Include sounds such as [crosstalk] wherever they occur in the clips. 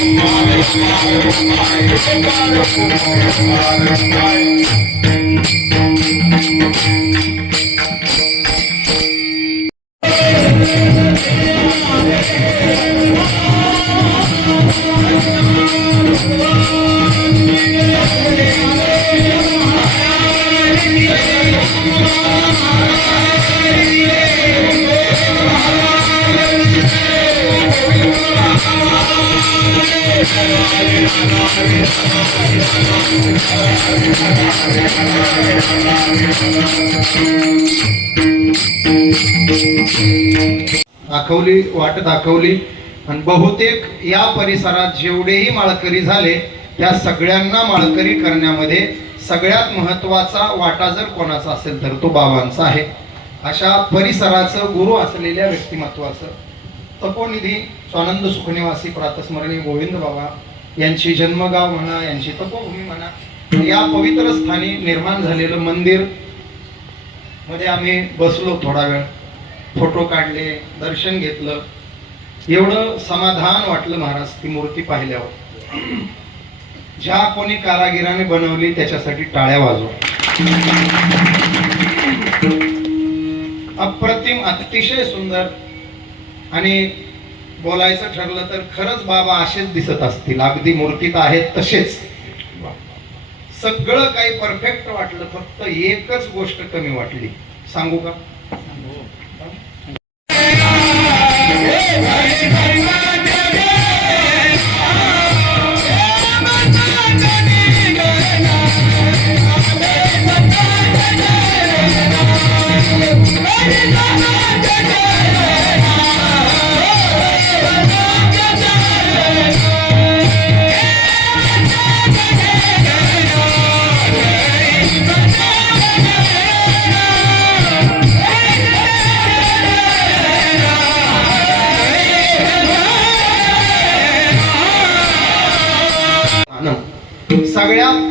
Thank you. दाखवली वाट दाखवली. आणि बहुतेक या परिसरात जेवढेही माळकरी झाले त्या सगळ्यांना माळकरी करण्यामध्ये सगळ्यात महत्त्वाचा वाटा जर कोणाचा असेल तर तो बाबांचा आहे. अशा परिसराचं गुरु असलेल्या व्यक्तिमत्वाचं. तपोनिधी स्वानंद सुखनिवासी प्रातस्मरणीय गोविंद बाबा यांची जन्मगाव म्हणा यांची तपोभूमी म्हणा या पवित्र स्थानी निर्माण झालेलं मंदिरमध्ये आम्ही बसलो थोडा वेळ. फोटो काढले दर्शन घेतलं. एवढं समाधान वाटलं महाराज ती मूर्ती पाहिल्यावर. ज्या कोणी कारागिराने बनवली त्याच्यासाठी टाळ्या वाजवा. अप्रतिम अतिशय सुंदर आणि बोलायचं ठरलं तर खरंच बाबा असेच दिसत असतील. अगदी मूर्तीत आहेत तसेच. सगळं काही परफेक्ट वाटलं. फक्त एकच गोष्ट कमी वाटली. सांगू का?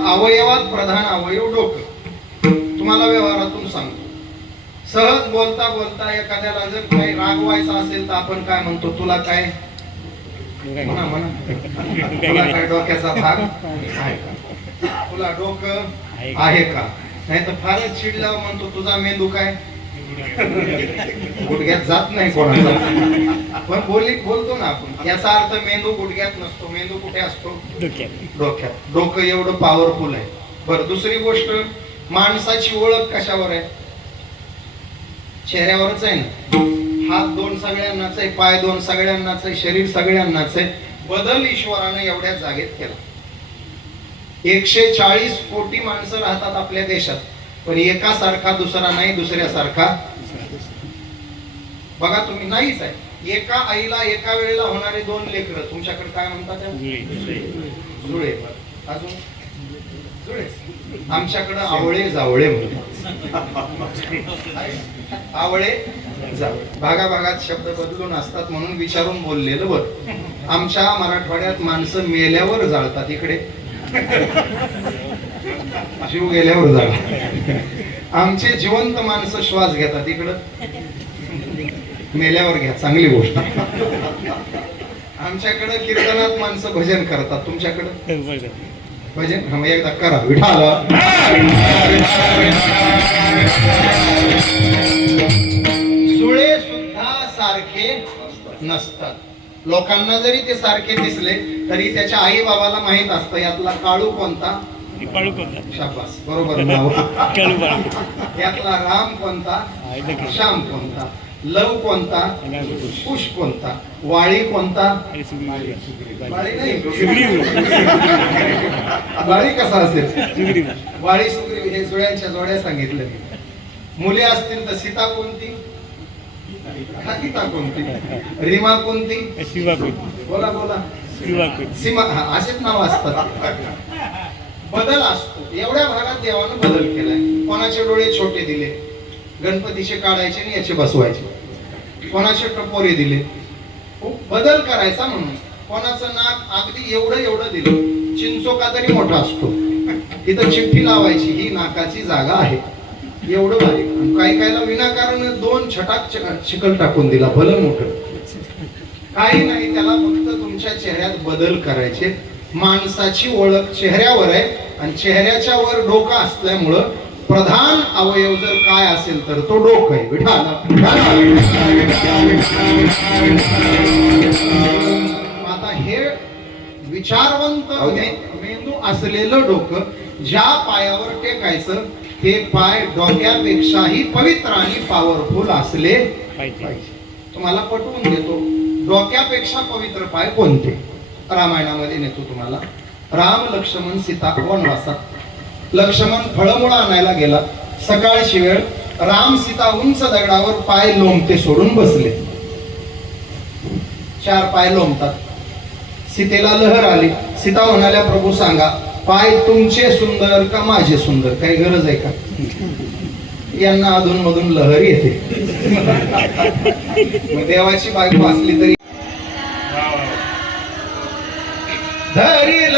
अवयवात प्रधान अवयव डोकं. तुम्हाला व्यवहारातून सांगतो. सहज बोलता बोलता एखाद्याला जर काही रागवायचं असेल तर आपण काय म्हणतो? तुला काय? म्हणा म्हणा. तुला काय डोक्याचा भाग आहे का? तुला डोकं आहे का? नाही तर फारच चिडल्यावर म्हणतो तुझा मेंदू काय? गुडघ्यात जात नाही कोणाचा पण बोली बोलतो ना आपण. याचा अर्थ मेंदू गुडघ्यात नसतो. मेंदू कुठे असतो? डोक्यात. डोकं एवढं पॉवरफुल आहे. बरं दुसरी गोष्ट माणसाची ओळख कशावर आहे? चेहऱ्यावरच आहे ना. हात दोन सगळ्यांनाच आहे पाय दोन सगळ्यांनाच आहे शरीर सगळ्यांनाच आहे. बदल ईश्वरानं एवढ्या जागेत केला. एकशे चाळीस कोटी माणसं राहतात आपल्या देशात. पण एकासारखा दुसरा नाही दुसऱ्यासारखा. बघा तुम्ही नाहीच आहे. एका आईला एका वेळेला होणारे दोन लेकर. तुमच्याकडे काय म्हणतात? जुळे अजून? जुळे. आमच्याकडे आवळे जावळे म्हणतात आवळे जावळे. भागा भागात शब्द बदलून असतात म्हणून विचारून बोललेलं बरं. आमच्या मराठवाड्यात माणसं मेल्यावर जाळतात इकडे. जीव गेल्यावर जाळतात आमचे जिवंत माणसं श्वास घेतात इकडं. मेल्यावर घ्या चांगली गोष्ट. आमच्याकडे कीर्तनात माणसं भजन करतात. तुमच्याकडं? भजन? हा, एकदा करा. विठाल सुळे सुद्धा सारखे नसतात. लोकांना जरी ते सारखे दिसले तरी त्याच्या आई बाबाला माहीत असतं यातला काळू कोणता? शाबास. बरोबर [laughs] यातला राम कोणता? श्याम कोणता? लव कोणता? कुश कोणता? वाळी कोणता? वाळी [laughs] कसा असेल? वाळी सुग्रीव हे जुळ्यांच्या जोड्या सांगितलं मुले असतील तर सीता कोणती? गीता कोणती? रीमा कोणती? बोला बोला. सीमा हा असेच नाव असतात. बदल असतो. एवढ्या भागात देवानं बदल केलाय. कोणाचे डोळे छोटे दिले? गणपतीचे काढायचे आणि याचे बसवायचे. कोणाचे टपोरे दिले? बदल करायचा म्हणून. कोणाचं नाक अगदी एवढं एवढं दिलं. चिंचोका तरी मोठा असतो. तिथं चिठ्ठी लावायची ही नाकाची जागा आहे. एवढं आणि काही काहीला विनाकारण दोन छटाक च- चिकल टाकून दिला भलं मोठं. काही नाही त्याला फक्त तुमच्या चेहऱ्यात बदल करायचे. माणसाची ओळख चेहऱ्यावर आहे आणि चेहऱ्याच्या वर डोकं असल्यामुळं प्रधान अवयव जर काय असेल तर तो डोकं आहे. आता हे विचारवंत मेंदू असलेलं डोकं ज्या पायावर टेकायचं ते पाय डोक्यापेक्षाही पवित्र आणि पॉवरफुल असले पाहिजे. तुम्हाला पटवून देतो डोक्यापेक्षा पवित्र पाय कोणते? रामायणामध्ये नेतो तुम्हाला. राम लक्ष्मण सीता वनवासात लक्ष्मण फळमुळा आणायला गेला. सकाळची वेळ राम सीता उंच दगडावर पाय लोंबते सोडून बसले. चार पाय लोंबतात. सीतेला लहर आली. सीता म्हणाल्या प्रभू सांगा पाय तुमचे सुंदर का माझे सुंदर? काही गरज आहे का? यांना अधून मधून लहर येते. देवाची बायको असली तरी धरी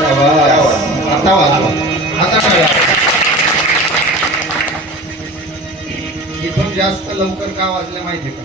आता वाजवा आता टाळ्या. इथून जास्त लवकर का वाजले माहिती का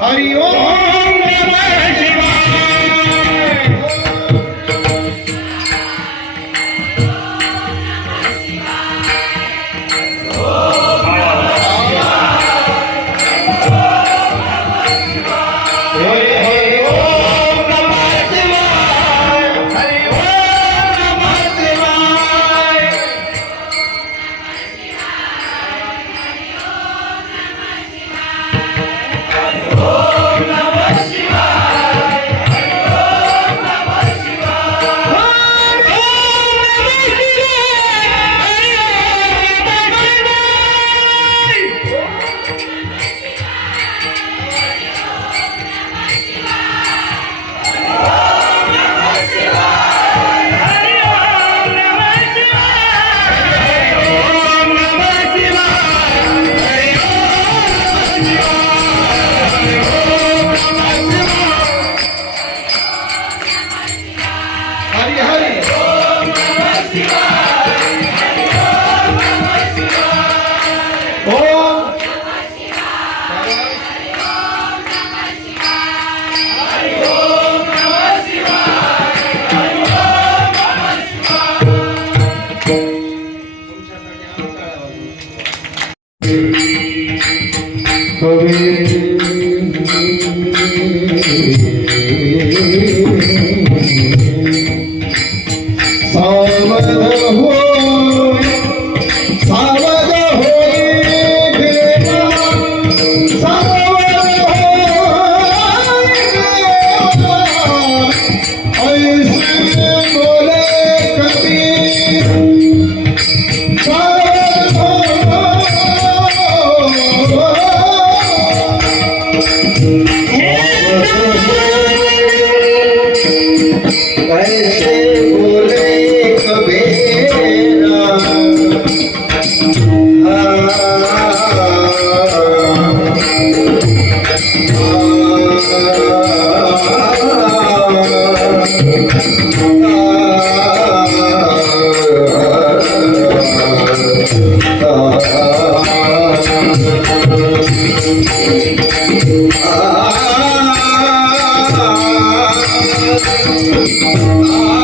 हरिओम কবির Ah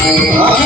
Amém.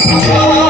Música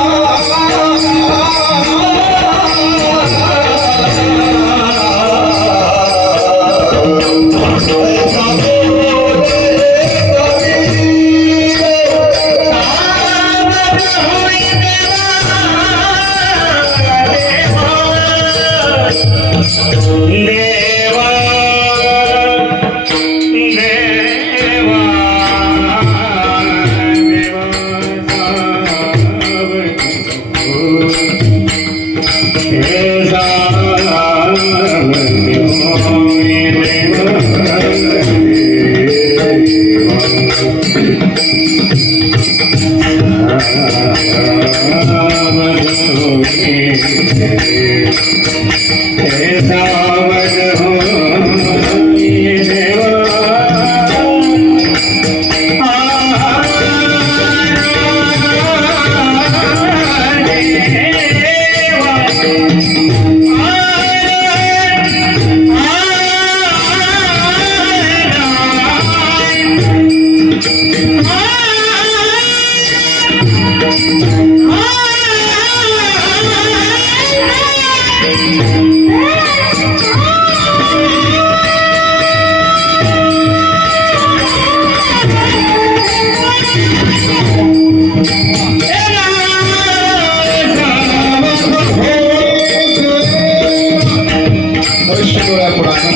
भविष्य डोळ्या पुढे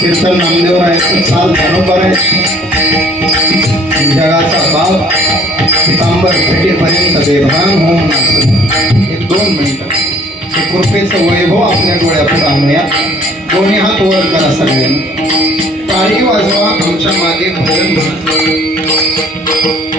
कीर्तन नामदेवरायाचं चाल बरोबर आहे जगाचा भाव पितांबर भेटेपर्यंत बेभान होऊन नाचत एक दोन मिनिटं हे कृपेचं वैभव आपल्या डोळ्यापुढे आणूया दोन्ही हात वर करा सगळ्यांनी टाळी वाजवा आमच्या मागे भजन म्हणा.